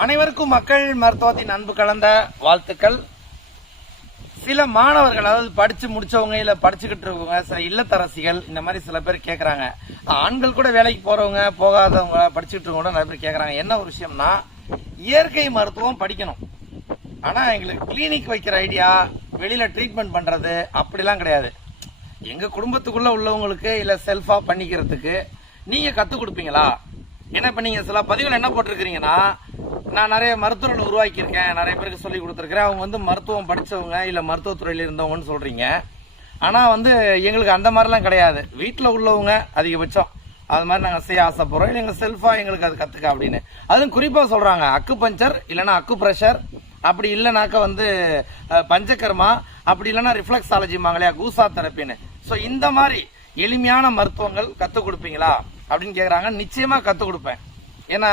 அனைவருக்கும் மக்கள் மருத்துவத்தின் அன்பு கலந்த வாழ்த்துக்கள். சில மாணவர்கள் அதாவது படிச்சு முடிச்சவங்க இல்ல படிச்சுக்கிட்டு இருக்கவங்க சில இல்லத்தரசிகள் இந்த மாதிரி சில பேர் கேக்குறாங்க. ஆண்கள் கூட வேலைக்கு போறவங்க போகாதவங்க படிச்சுட்டு இருக்கவங்க கூட நிறைய பேர் கேக்குறாங்க. என்ன ஒரு விஷயம்னா இயற்கை மருத்துவம் படிக்கணும். ஆனா எங்களுக்கு கிளினிக் வைக்கிற ஐடியா வெளியில ட்ரீட்மெண்ட் பண்றது அப்படிலாம் கிடையாது. எங்க குடும்பத்துக்குள்ள உள்ளவங்களுக்கு இல்ல செல்ஃபா பண்ணிக்கிறதுக்கு நீங்க கத்து கொடுப்பீங்களா? ஏன்னா இப்ப நீங்க சில பதிவுகள் என்ன போட்டிருக்கிறீங்கன்னா நான் நிறைய மருத்துவர்கள் உருவாக்கியிருக்கேன். நிறைய பேருக்கு சொல்லி கொடுத்துருக்கிறேன். அவங்க வந்து மருத்துவம் படித்தவங்க இல்லை மருத்துவத்துறையில் இருந்தவங்கன்னு சொல்கிறீங்க ஆனால் வந்து எங்களுக்கு அந்த மாதிரிலாம் கிடையாது. வீட்டில் உள்ளவங்க அதிகபட்சம். அது மாதிரி நாங்கள் செய்ய ஆசைப்படுறோம். இல்லை எங்கள் செல்ஃபாக எங்களுக்கு அது கற்றுக்க அப்படின்னு. அதுவும் குறிப்பாக சொல்கிறாங்க அக்கு பஞ்சர் இல்லைன்னா அக்கு ப்ரெஷர் அப்படி இல்லைனாக்கா வந்து பஞ்சகர்மா அப்படி இல்லைன்னா ரிஃப்ளெக்ஸாலஜிமாங்க கூசா தெரப்பின்னு. ஸோ இந்த மாதிரி எளிமையான மருத்துவங்கள் கற்றுக் கொடுப்பீங்களா அப்படின்னு கேட்குறாங்க நிச்சயமாக கற்றுக் கொடுப்பேன். ஏன்னா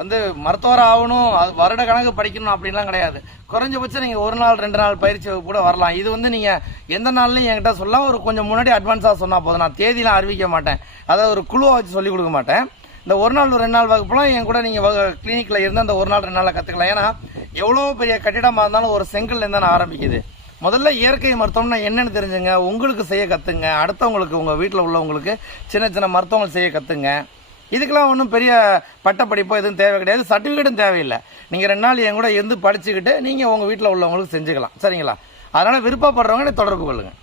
வந்து மருத்துவராக ஆகணும் அது வருட கணக்கு படிக்கணும் அப்படின்லாம் கிடையாது. குறைஞ்சபட்சம் நீங்கள் ஒரு நாள் ரெண்டு நாள் பயிற்சி கூட வரலாம். இது வந்து நீங்கள் எந்த நாள்லையும் என்கிட்ட சொல்லலாம் ஒரு கொஞ்சம் முன்னாடி அட்வான்ஸாக சொன்னால் போதும். நான் தேதியெலாம் அறிவிக்க மாட்டேன். அதாவது ஒரு குழுவை வச்சு சொல்லிக் கொடுக்க மாட்டேன். இந்த ஒரு நாள் ஒரு ரெண்டு நாள் வகுப்புலாம் என் கூட நீங்கள் கிளினிக்கில் இருந்து அந்த ஒரு நாள் ரெண்டு நாளில் கற்றுக்கலாம் ஏன்னா எவ்வளோ பெரிய கட்டிடமாக இருந்தாலும் ஒரு செங்கல்லேருந்து நான் ஆரம்பிக்குது. முதல்ல இயற்கை மருத்துவம்னா என்னென்னு தெரிஞ்சுங்க. உங்களுக்கு செய்ய கற்றுங்க அடுத்தவங்களுக்கு உங்கள் வீட்டில் உள்ளவங்களுக்கு சின்ன சின்ன மருத்துவங்கள் செய்ய கற்றுங்க இதுக்கெல்லாம் ஒன்றும் பெரிய பட்டப்படிப்போ எதுவும் தேவை கிடையாது. சர்டிஃபிகேட்டும் தேவையில்லை. நீங்கள் ரெண்டு நாள் என் கூட இருந்து படிச்சுக்கிட்டு நீங்கள் உங்கள் வீட்டில் உள்ளவங்களுக்கு செஞ்சுக்கலாம். சரிங்களா? அதனால் விருப்பப்படுறவங்க தொடர்பு கொள்ளுங்கள்